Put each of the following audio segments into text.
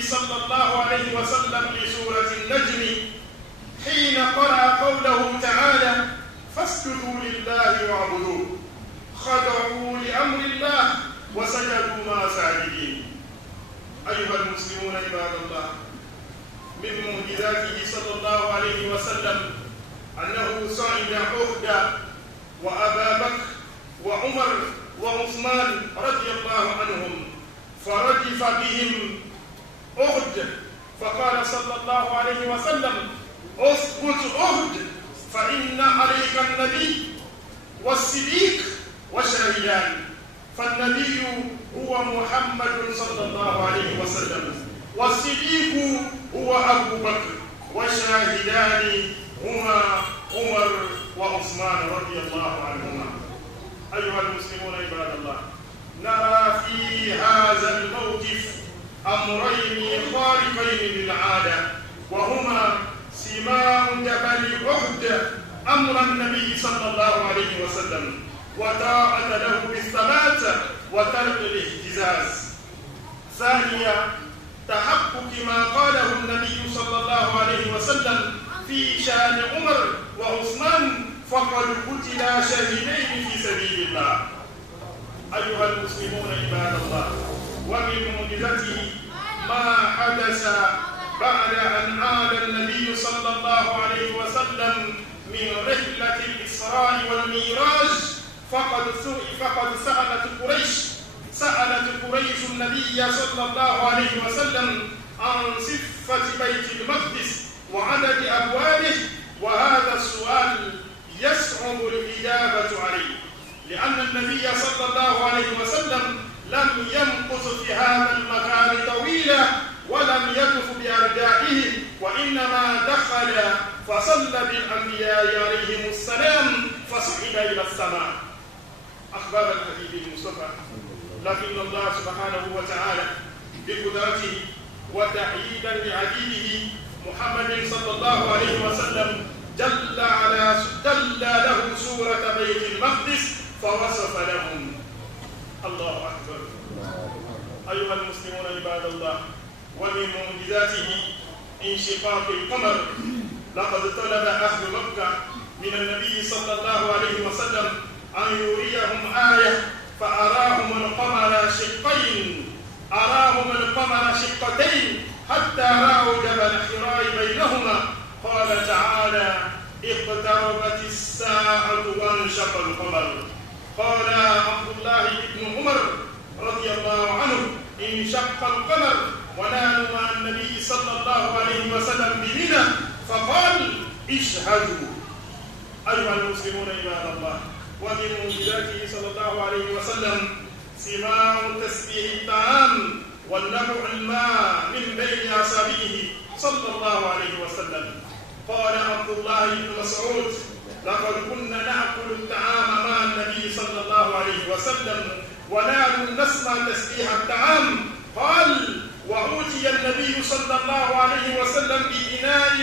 النبي صلى الله عليه وسلم لسورة النجم حين قرأ قوله تعالى: فاسجدوا لله واعبدوه، خضعوا لأمر الله وسجدوا مع ساجدين. أيها المسلمون عباد الله، من معجزاته صلى الله عليه وسلم أنه صعد أحد وأبا بكر وعمر وعثمان رضي الله عنهم فرجف بهم أحد، فقال صلى الله عليه وسلم: اثبت أحد فإن عليك النبي والصديق والشهيدان. فالنبي هو محمد صلى الله عليه وسلم، والصديق هو أبو بكر، والشاهدان هما عمر وعثمان رضي الله عنهما. أيها المسلمون عباد الله، نرى في هذا الموقف أمرين خارقين للعادة، وهما سماع جبل أحد أمر النبي صلى الله عليه وسلم وطاعة له بالثبات وترك الاهتزاز. ثانيا، تحقق ما قاله النبي صلى الله عليه وسلم في شأن عمر وعثمان: فقد قتلا شهيدين في سبيل الله. أيها المسلمون عباد الله، ومن معجزته ما حدث بعد أن عاد النبي صلى الله عليه وسلم من رحلة الإسراء والميراج، فقد سألت قريش النبي صلى الله عليه وسلم عن صفة بيت المقدس وعدد أبوابه، وهذا السؤال يصعب الإجابة عليه، لأن النبي صلى الله عليه وسلم لم يمكث في هذا المكان طويلا ولم يطف بأرجائه، وإنما دخل فصلى بالأنبياء عليهم السلام فصعد إلى السماء. أخبار الحبيب المصطفى، لكن الله سبحانه وتعالى بقدرته وتأييدا لعبيده محمد صلى الله عليه وسلم جل له سورة بيت المقدس فوصف لهم. الله أكبر. أيها المسلمون عباد الله، ومن معجزاته انشقاق القمر. لقد طلب أهل مكة من النبي صلى الله عليه وسلم أن يريهم آية، فأراهم القمر شقتين حتى رأوا جبل حراء بينهما. قال تعالى: اقتربت الساعة وانشق القمر. قال عبد الله بن عمر رضي الله عنه: انشق القمر ونحن مع النبي صلى الله عليه وسلم بمنى، فقال: اشهدوا. أيها المسلمون عباد الله، ومن معجزاته صلى الله عليه وسلم سماع تسبيح الطعام والنبع الماء من بين أصابعه صلى الله عليه وسلم. قال عبد الله بن مسعود: لقد كنا نأكل الطعام مع النبي صلى الله عليه وسلم ونحن نسمع تسبيح الطعام. قال: وأوتي النبي صلى الله عليه وسلم بإناء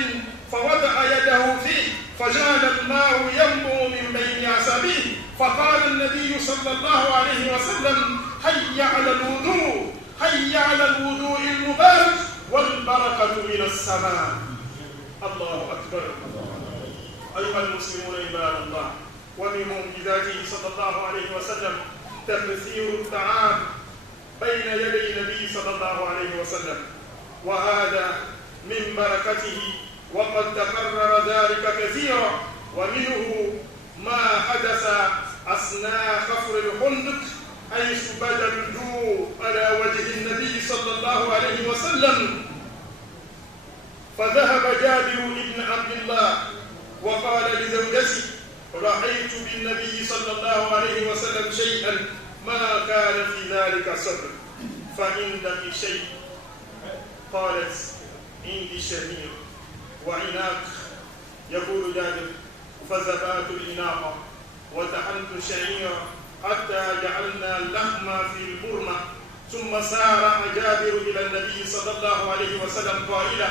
فوضع يده فيه فجعل الماء ينبع من بين أصابعه، فقال النبي صلى الله عليه وسلم: حي على الوضوء، حي على الوضوء المبارك والبركة من السماء. الله أكبر. أيها المسلمون عباد الله، ومن معجزاته صلى الله عليه وسلم تكثير الطعام بين يدي النبي صلى الله عليه وسلم، وهذا من بركته، وقد تكرر ذلك كثيرا. ومنه ما حدث أثناء خفر الخندق، حيث بدا الجوع على وجه النبي صلى الله عليه وسلم، فذهب جابر بن عبد الله وقال لزوجته: رأيت بالنبي صلى الله عليه وسلم شيئا ما كان في ذلك صبر، فعندك شيء؟ قالت: عندي شمير وعناق. يقول جابر: فذبحت العناق وطحنت الشعير حتى جعلنا اللحم في البرمة، ثم سار جابر إلى النبي صلى الله عليه وسلم قائلا: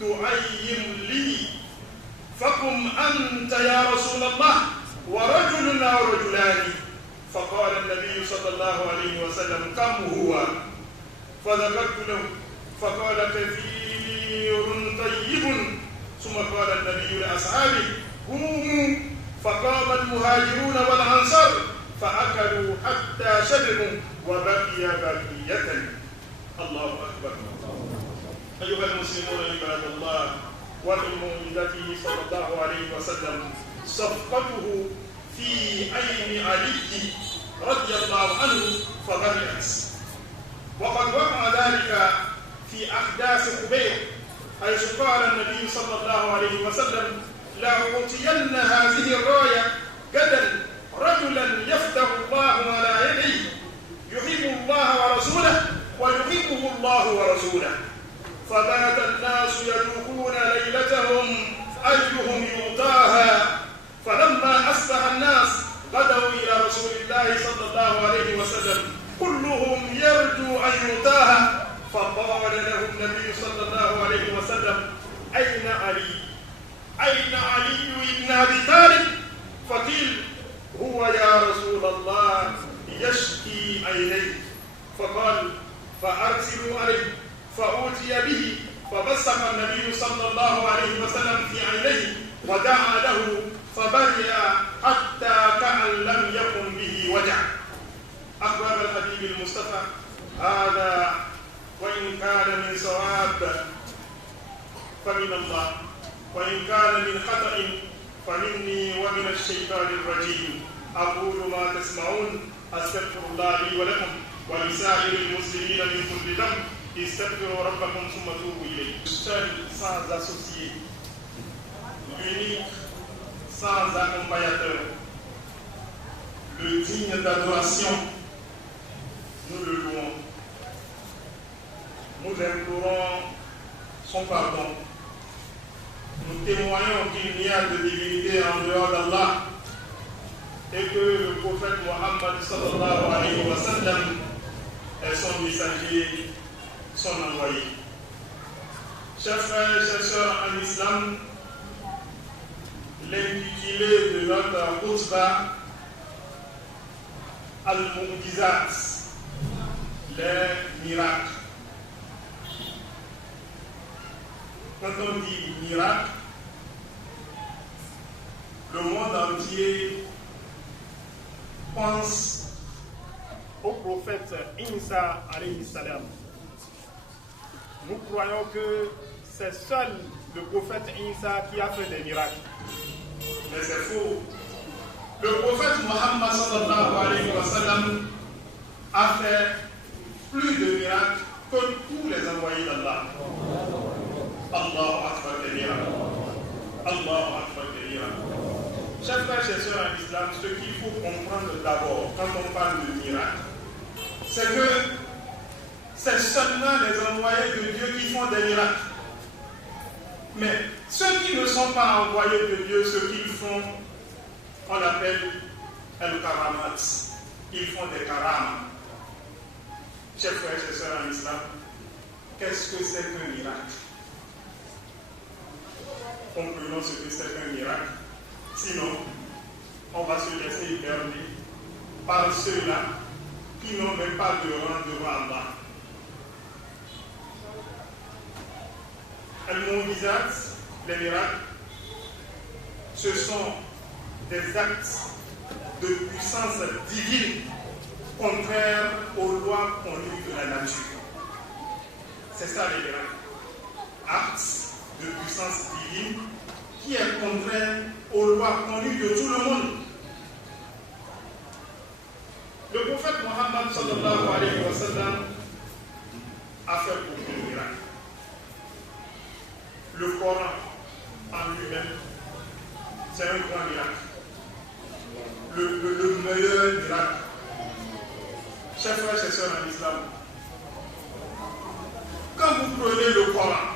تعيم لي، فقم أنت يا رسول الله ورجل أو رجلان. فقال النبي صلى الله عليه وسلم: كم هو؟ فذكرت له فقال كثير طيب. ثم قال النبي لأصحابه قوموا، فقام المهاجرون والأنصار فأكلوا حتى شبعوا وبقي بقية. الله أكبر. أيها المسلمون عباد الله، ومن مولدته صلى الله عليه وسلم صفقته في عين علي رضي الله عنه فبرئت. وقد وقع ذلك في أحداث خبير، حيث قال النبي صلى الله عليه وسلم لأعطين هذه الراية غدا رجلا يفتح الله على يديه يحب الله ورسوله ويحبه الله ورسوله. فبات الناس يذوقون ليلتهم أيهم يؤتاها. فلما أصبح الناس غدوا إلى رسول الله صلى الله عليه وسلم كلهم يرجو أن يؤتاها. فقال له النبي صلى الله عليه وسلم أين علي؟ أين علي بن أبي طالب؟ فقيل هو يا رسول الله يشكي عينيه. فقال فأرسلوا عليه. فأوتي به فبصق النبي صلى الله عليه وسلم في عينيه ودعا له فبرئ حتى كأن لم يكن به وجع. أحباب الحبيب المصطفى، هذا وإن كان من صواب فمن الله، وإن كان من خطأ فمني ومن الشيطان الرجيم. أقول ما تسمعون، أستغفر الله لي ولكم ولسائر المسلمين من كل ذنب، استغفروا ربكم ثم توبوا إليه. Seul, sans associé, l'unique, sans accompagnateur, le digne d'adoration, nous le louons. Nous implorons son pardon. Nous témoignons qu'il n'y a de divinité en dehors d'Allah et que le prophète Mohammed sallallahu alayhi wa sallam est son messager, son envoyé. Chers frères et chers sœurs en islam, l'intitulé de notre khutbah Al-Mu'jizat, les miracles. Quand on dit miracle, le monde entier pense au prophète Isa alayhi salam. Nous croyons que c'est seul le prophète Isa qui a fait des miracles. Mais c'est faux. Le prophète Mohammed sallallahu alayhi wa sallam a fait plus de miracles que tous les envoyés d'Allah. Allahu Akbar kabira. Allahu Akbar kabira. Chers frères et sœurs en islam, ce qu'il faut comprendre d'abord quand on parle de miracle, c'est que c'est seulement les envoyés de Dieu qui font des miracles. Mais ceux qui ne sont pas envoyés de Dieu, ce qu'ils font, on l'appelle al-karamat. Ils font des karamas. Chers frères et sœurs en islam, qu'est-ce que c'est qu'un miracle? Comprenons ce que c'est qu'un miracle. Sinon, on va se laisser berner par ceux-là qui n'ont même pas de rang devant Allah. Al-Mu'jizat, les miracles, ce sont des actes de puissance divine contraires aux lois connues de la nature. C'est ça les miracles. Actes de puissance divine qui est contraire aux lois connues de tout le monde. Le prophète Mohammed sallallahu alayhi wa sallam a fait beaucoup de miracles. Le Coran en lui-même, c'est un grand miracle. Le meilleur miracle. Chers frères et sœurs en islam, quand vous prenez le Coran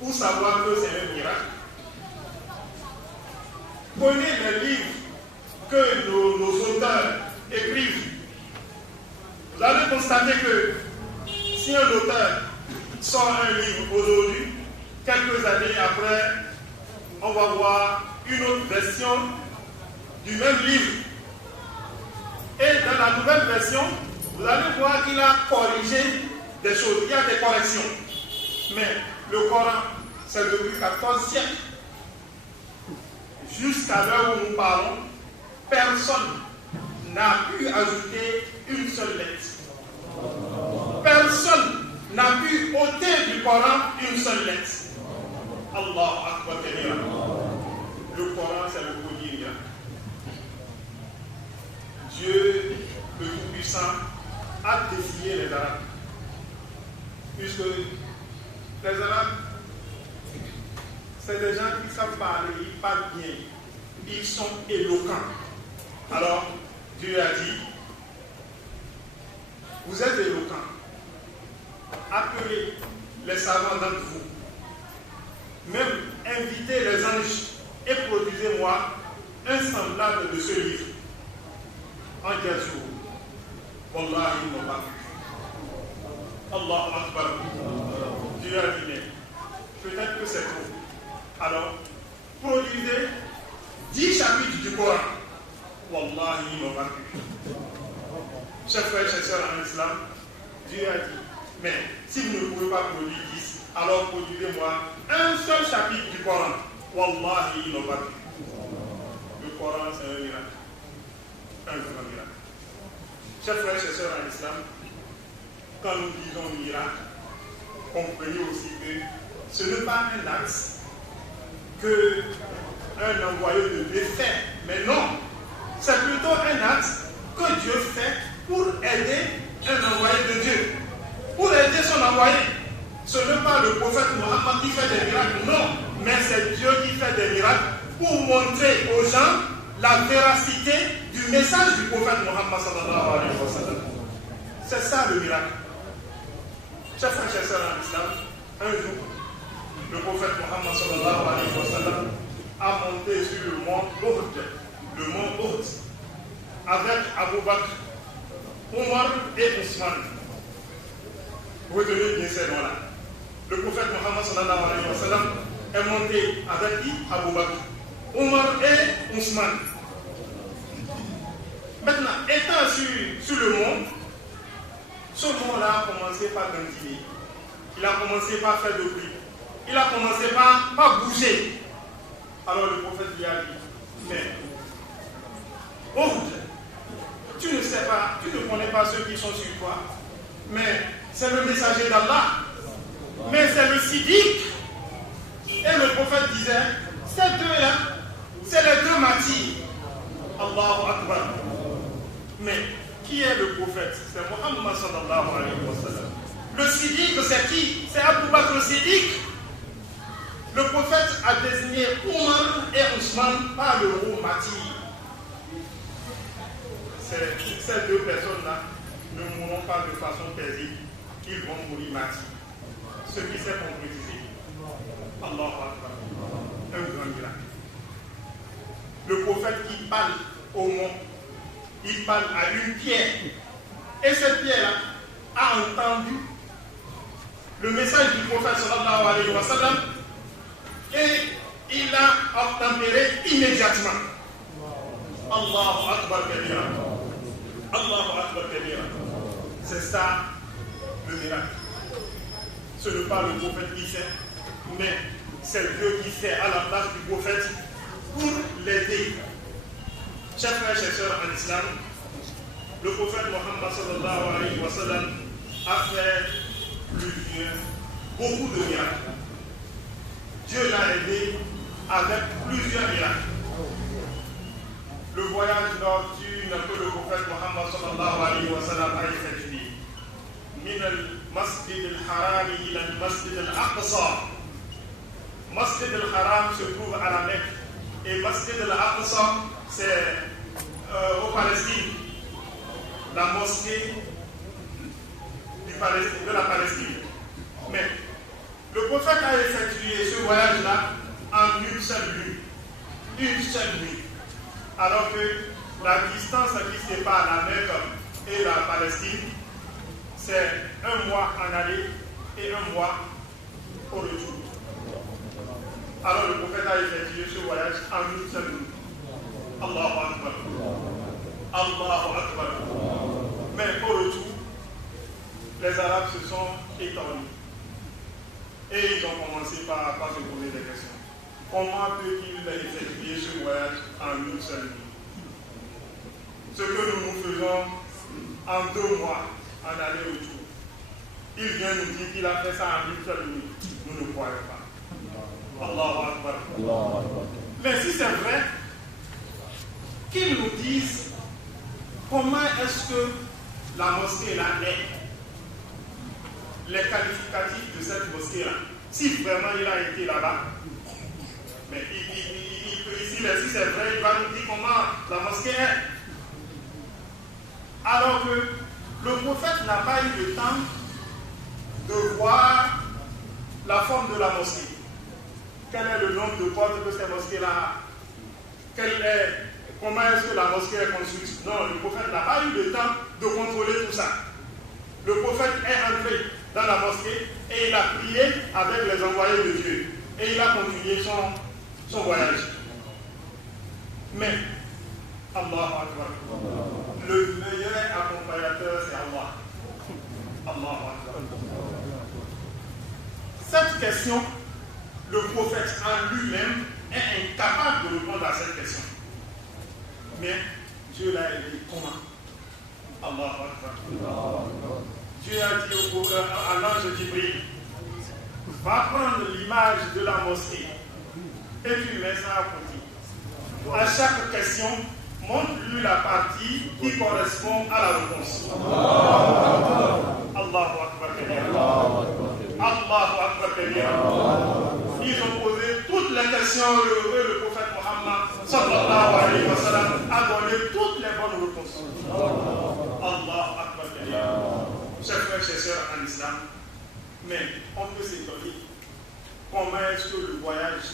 pour savoir que c'est un miracle, prenez les livres que nos auteurs écrivent. Vous allez constater que si un auteur sort un livre aujourd'hui, quelques années après, on va voir une autre version du même livre. Et dans la nouvelle version, vous allez voir qu'il a corrigé des choses, il y a des corrections. Mais le Coran, c'est depuis 14 siècles. Jusqu'à l'heure où nous parlons, personne n'a pu ajouter une seule lettre. Personne n'a pu ôter du Coran une seule lettre. Allah Akbar kabira. Le Coran, c'est le Coran. Dieu, le Tout-Puissant, a défié les Arabes. Puisque les Arabes, c'est des gens qui savent parler, ils parlent bien, ils sont éloquents. Alors, Dieu a dit, vous êtes éloquents, appelez les savants d'entre vous, même invitez les anges et produisez-moi un semblable de ce livre. En quel jour? Wallah, ils n'ont pas vu. Allah Akbar. Dieu a dit, peut-être que c'est trop. Alors, produisez 10 chapitres du Coran. Wallah, ils n'ont pas vu. Chers frères et chers sœurs en islam, Dieu a dit, mais si vous ne pouvez pas produire 10, alors produisez-moi un seul chapitre du Coran. Wallah, ils n'ont pas vu. Le Coran, c'est un miracle. Un grand miracle. Chers frères et chers sœurs en islam, quand nous disons miracle, comprenez aussi que ce n'est pas un acte qu'un envoyé de Dieu fait, mais non, c'est plutôt un acte que Dieu fait pour aider un envoyé de Dieu, pour aider son envoyé. Ce n'est pas le prophète Mohammed qui fait des miracles, non, mais c'est Dieu qui fait des miracles pour montrer aux gens la véracité du message du prophète Mohammed sallallahu alayhi wa sallam. C'est ça le miracle. Chers frères et sœurs en islam, un jour, le prophète Mohammed sallallahu alayhi wa sallam a monté sur le mont Uhud, avec Abu Bakr, Omar et Ousmane. Retenez bien ces noms-là. Le prophète Mohammed sallallahu alayhi wa sallam est monté avec qui? Abu Bakr, Omar et Ousmane. Maintenant, étant sur le mont, ce mont-là a commencé par grandir. Il a commencé par faire de bruit. Il a commencé par bouger. Alors le prophète lui a dit, mais tu ne sais pas, tu ne connais pas ceux qui sont sur toi, mais c'est le messager d'Allah, mais c'est le Siddiq. Et le prophète disait, ces deux-là, c'est les deux martyrs. Allahu Akbar. Mais qui est le prophète? C'est Muhammad sallallahu alayhi wa sallam. Le Siddiq, c'est qui? C'est Abu Bakr Siddiq. Le prophète a désigné Omar et Ousmane par le mot martyr. Ces deux personnes-là ne mourront pas de façon paisible. Ils vont mourir martyrs. Ce qui s'est concrétisé. Allahu Akbar. Un grand miracle. Le prophète qui parle au monde, il parle à une pierre. Et cette pierre-là a entendu le message du prophète sallallahu alayhi wa sallam et il a obtempéré immédiatement. Allahu Akbar kabira. Allahu Akbar kabira. C'est ça le miracle. Ce n'est pas le prophète qui fait, mais c'est Dieu qui fait à la place du prophète pour l'aider. Chers frères et chers sœurs en islam, le prophète Mohammed sallallahu alayhi wa sallam a fait beaucoup de miracles. Dieu l'a aidé avec plusieurs miracles. Le voyage nocturne que le prophète Mohammed sallallahu alayhi wa sallam a effectué, min al-masjid al-haram ila al-masjid al-aqsa. Masjid al-haram se trouve à la Mecque et masjid al-aqsa c'est au Palestine, la mosquée de la Palestine. Mais le prophète a effectué ce voyage-là en une seule nuit. Une seule nuit. Alors que la distance qui sépare la Mecque et la Palestine, c'est un mois en aller et un mois au retour. Alors le prophète a effectué ce voyage en une seule nuit. Allahu Akbar. Allahu Akbar. Mais au retour, les Arabes se sont étonnés. Et ils ont commencé par se poser des questions. Comment peut-il effectuer ce voyage en une seule nuit? Ce que nous faisons en 2 mois, en aller-retour. Il vient nous dire qu'il a fait ça en une seule nuit. Nous ne croyons pas. Allahu Akbar. Mais si c'est vrai, qu'ils nous disent comment est-ce que la mosquée là est, les qualificatifs de cette mosquée là, si vraiment il a été là-bas, mais si c'est vrai, il va nous dire comment la mosquée est. Alors que le prophète n'a pas eu le temps de voir la forme de la mosquée. Quel est le nombre de portes que cette mosquée-là a? Comment est-ce que la mosquée est construite? Non, le prophète n'a pas eu le temps de contrôler tout ça. Le prophète est entré dans la mosquée et il a prié avec les envoyés de Dieu. Et il a continué son voyage. Mais, Allahu Akbar, le meilleur accompagnateur, c'est Allah. Allahu Akbar. Cette question, le prophète en lui-même est incapable de répondre à cette question. Mais Dieu l'a aidé comment? Allahu Akbar. Dieu a dit à l'ange Jibril, va prendre l'image de la mosquée et tu mets ça à côté. À chaque question, montre-lui la partie qui correspond à la réponse. Allahu Akbar. Allahu Akbar. Ils ont posé toutes les questions, le prophète Mohammed sallallahu alayhi wa sallam a donné toutes les bonnes réponses. Allahu Akbar. Chers frères et sœurs en islam, mais on peut s'étonner comment est-ce que le voyage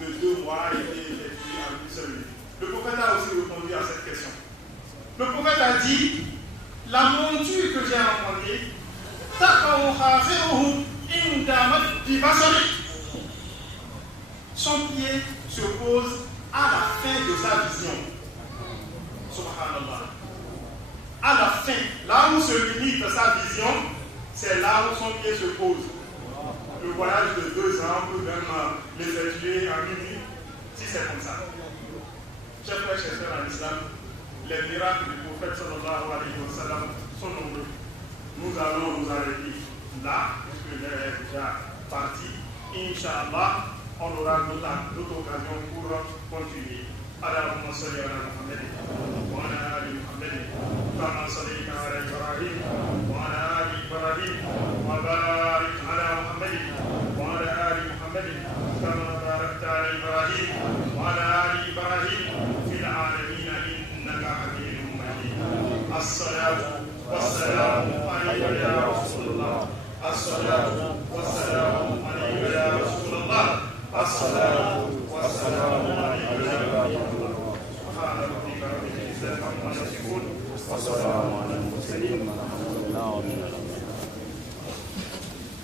de 2 mois a été effectué en une seule nuit. Le prophète a aussi répondu à cette question. Le prophète a dit, la monture que j'ai empruntée, son pied se pose à la fin de sa vision. Subhanallah. À la fin, là où se limite sa vision, c'est là où son pied se pose. Le voyage de 2 ans peut même l'effectuer en une nuit, si c'est comme ça. Chers frères et sœurs en islam, les miracles du prophète sallallahu alayhi wa sallam sont nombreux. Nous allons nous arrêter là, puisque l'heure est déjà partie. Inch'Allah, on aura d'autres occasions pour continuer. Allahumma salli ala Muhammad wa ala ali Muhammad kama sallaita ala Ibrahim wa ala ali Ibrahim wa barik ala Muhammad wa ala ali Muhammad kama barakta ala Ibrahim wa ala ali Ibrahim fil alamin innaka Hamidum Majid. As-salatu was-salamu alayka ya Rasulullah. As-salatu was-salamu alayka ya Rasulullah. As-salatu was-salamu alayka ya Rasulullah. Subhana rabbika rabbil izzati amma yasifun wa salamun ala al-mursalin walhamdulillahi rabbil alamin.